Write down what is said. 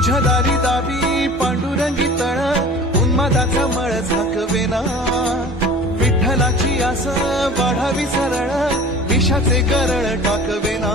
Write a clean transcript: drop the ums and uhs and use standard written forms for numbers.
तुझ्या दारी दावी पांडुरंगी तळ उन्मादाचा मळ झाकवेना विठ्ठलाची आस वाढावी सरळ विषाचे गरळ टाकवेना